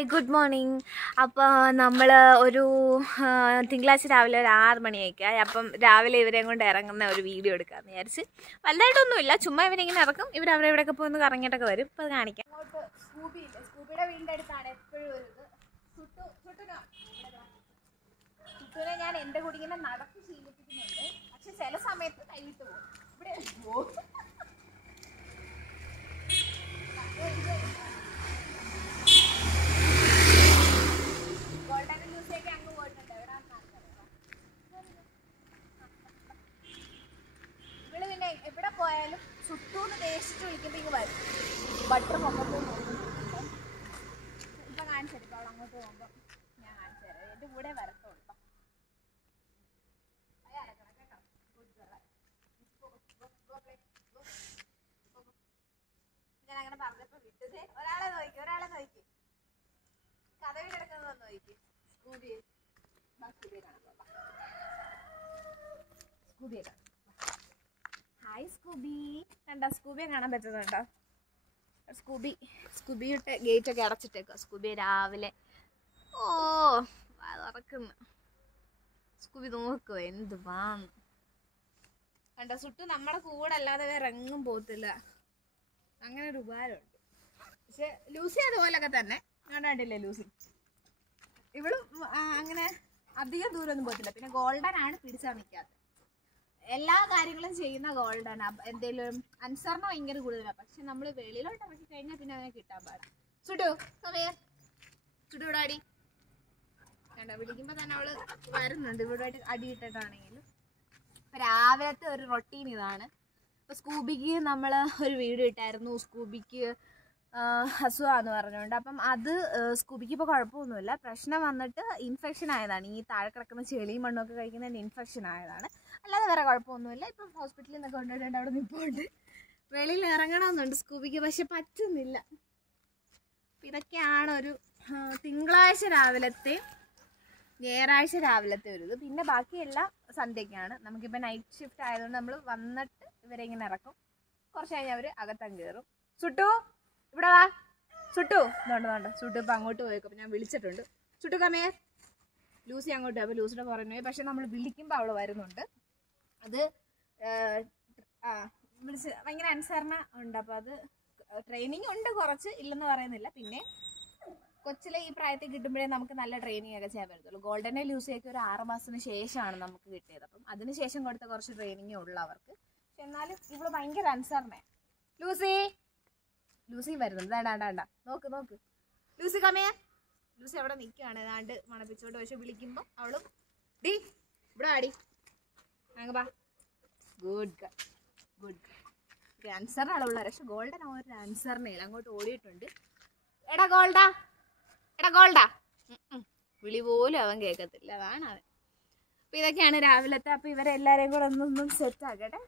Hi good morning. അപ്പോൾ നമ്മൾ ഒരു തിങ്കളാഴ്ച രാവിലെ ഒരു 6 മണിയൊക്കെയായി. അപ്പം രാവിലെ ഇവരെയും കൊണ്ട് ഇറങ്ങുന്ന ഒരു വീഡിയോ എടുക്കാമെന്ന് വിചാരിച്ച്. വലുതായിട്ടൊന്നുമില്ല, ചുമ്മാ ഇവരിങ്ങനെ ഇറക്കും. ഇവരവരെ ഇവിടെയൊക്കെ പോയി ഒന്ന് കറങ്ങിയിട്ടൊക്കെ വരും. ഇപ്പോൾ അത് കാണിക്കാം. അങ്ങോട്ട് സ്കൂബി ഇല്ല, സ്കൂബിയുടെ വീടിൻ്റെ അടുത്താണ് എപ്പോഴും ഒരു ഇത്. ചുട്ടുനെ ഞാൻ എൻ്റെ കൂടി ഇങ്ങനെ നടത്തി ശീലിപ്പിക്കുന്നുണ്ട്. പക്ഷെ ചില സമയത്ത് കൈവിട്ട് പോകും. ഇവിടെ ഗോൾഡൻ ലൂസിയൊക്കെ അങ്ങ് പോയിട്ടുണ്ട്. ഇവിടെ പിന്നെ എവിടെ പോയാലും ചുട്ടൂന്ന് ദേശിച്ച് വിളിക്കുമ്പോൾ ഇങ്ങ് വരും. ബട്ടർ മുഖത്ത് ഇപ്പം കാണിച്ചു തരും. അവൾ അങ്ങോട്ട് പോകുമ്പോൾ ഞാൻ കാണിച്ചു തരാം. എൻ്റെ കൂടെ വരത്തുള്ളൂ. ഞാൻ അങ്ങനെ പറഞ്ഞപ്പോ വിട്ടത്. ഒരാളെ നോക്കി കഥ കിടക്കുന്നത് നോക്കി. സ്കൂബിയെ കാണാം. Hi Scooby. കണ്ടോ, സ്കൂബിയെ കാണാൻ പറ്റുന്നുണ്ടോ? സ്കൂബിയുടെ ഗേറ്റൊക്കെ അടച്ചിട്ടേക്കോ. സ്കൂബി രാവിലെ തുറക്കുന്നു. സ്കൂബി നോക്കുവോ എന്ത് വാന്ന്. കണ്ടോ, സുട്ടു നമ്മുടെ കൂടെ അല്ലാതെ വേറെ എങ്ങും പോകത്തില്ല. അങ്ങനെ ഒരു ഉപകാരമുണ്ട്. പക്ഷെ ലൂസി അതുപോലൊക്കെ തന്നെ. കണ്ടില്ലേ ലൂസി, ഇവളും അങ്ങനെ അധികം ദൂരമൊന്നും പോകത്തില്ല. പിന്നെ ഗോൾഡൻ ആണ് പിടിച്ചാൽ നിൽക്കാത്തത്. എല്ലാ കാര്യങ്ങളും ചെയ്യുന്ന ഗോൾഡൻ. എന്തെങ്കിലും അനുസരണ ഭയങ്കര കൂടുതലാണ്. പക്ഷെ നമ്മൾ വെളിയിലോട്ട് ഇറക്കി കഴിഞ്ഞാൽ പിന്നെ അതിനെ കിട്ടാൻ പാടില്ല. ചുടു ഇവിടാടി. കണ്ടോ, വിളിക്കുമ്പോൾ തന്നെ അവള് വരുന്നുണ്ട്. ഇവിടുമായിട്ട് അടിയിട്ടിട്ടാണെങ്കിലും. രാവിലത്തെ ഒരു റൊട്ടീൻ ഇതാണ്. ഇപ്പോൾ സ്കൂബിക്ക് നമ്മൾ ഒരു വീഡിയോ ഇട്ടായിരുന്നു. സ്കൂബിക്ക് അസുഖമാണെന്ന് പറഞ്ഞുകൊണ്ട്. അപ്പം അത് സ്കൂബിക്ക് ഇപ്പോൾ കുഴപ്പമൊന്നുമില്ല. പ്രശ്നം വന്നിട്ട് ഇൻഫെക്ഷൻ ആയതാണ്. ഈ താഴെ കിടക്കുന്ന ചെളിയും മണ്ണൊക്കെ കഴിക്കുന്നതിന് ഇൻഫെക്ഷൻ ആയതാണ്. അല്ലാതെ വേറെ കുഴപ്പമൊന്നുമില്ല. ഇപ്പം ഹോസ്പിറ്റലിൽ നിന്നൊക്കെ കൊണ്ടുപോയിട്ട് അവിടെ നിൽപ്പുണ്ട്. വെളിയിൽ ഇറങ്ങണമെന്നുണ്ട് സ്കൂബിക്ക്, പക്ഷെ പറ്റുന്നില്ല. ഇതൊക്കെയാണ് ഒരു തിങ്കളാഴ്ച രാവിലത്തെ ഞായറാഴ്ച രാവിലത്തെ ഒരു ഇത്. പിന്നെ ബാക്കിയെല്ലാം സന്ധ്യയ്ക്കാണ്. നമുക്കിപ്പോൾ നൈറ്റ് ഷിഫ്റ്റ് ആയതുകൊണ്ട് നമ്മൾ വന്നിട്ട് ഇവരെ ഇങ്ങനെ ഇറക്കും. കുറച്ച് കഴിഞ്ഞാൽ അവർ അകത്തം കയറും. ചുട്ടു ഇവിടെ വാ. ചുട്ടു നോണ്ട ചുട്ടു ഇപ്പം അങ്ങോട്ട് പോയേക്കും. അപ്പം ഞാൻ വിളിച്ചിട്ടുണ്ട്. ചുട്ടു കമേ. ലൂസി അങ്ങോട്ട് പോയി. അപ്പോൾ ലൂസിയുടെ പുറമേ പോയി. പക്ഷെ നമ്മൾ വിളിക്കുമ്പോൾ അവൾ വരുന്നുണ്ട്. അത് വിളിച്ച് ഭയങ്കര അനുസരണ ഉണ്ട്. അപ്പോൾ അത് ട്രെയിനിങ് ഉണ്ട്, കുറച്ച് ഇല്ലെന്ന് പറയുന്നില്ല. പിന്നെ കൊച്ചിലെ ഈ പ്രായത്തിൽ കിട്ടുമ്പോഴേ നമുക്ക് നല്ല ട്രെയിനിങ് ഒക്കെ ചെയ്യാൻ പറ്റത്തുള്ളൂ. ഗോൾഡനെ ലൂസിയൊക്കെ ഒരു 6 മാസത്തിന് ശേഷമാണ് നമുക്ക് കിട്ടിയത്. അപ്പം അതിന് ശേഷം കൊടുത്ത കുറച്ച് ട്രെയിനിങ് ഉള്ളവർക്ക്. പക്ഷെ എന്നാലും ഇവിടെ ഭയങ്കര അനുസരണയാണ്. ലൂസി വരുന്നുണ്ട്. വേണ്ട നോക്ക് ലൂസി കമേ. ലൂസി അവിടെ നിൽക്കുകയാണ്. ഏതാണ്ട് മണപ്പിച്ചോണ്ട്. പക്ഷെ വിളിക്കുമ്പോൾ അവളും ഡി ഇവിടെ ആടി അങ്ങ് ബാ. ഗുഡ് ഒരു അനുസരണ ഉള്ള. പക്ഷെ ഗോൾഡൻ ഒരു അനുസരണയില്ല. അങ്ങോട്ട് ഓടിയിട്ടുണ്ട്. എടാ ഗോൾഡാ വിളി പോലും അവൻ കേൾക്കത്തില്ല. അതാണ് അവൻ. അപ്പം ഇതൊക്കെയാണ് രാവിലത്തെ. അപ്പം ഇവരെല്ലാവരെയും കൂടെ ഒന്നൊന്നും സെറ്റ് ആക്കട്ടെ.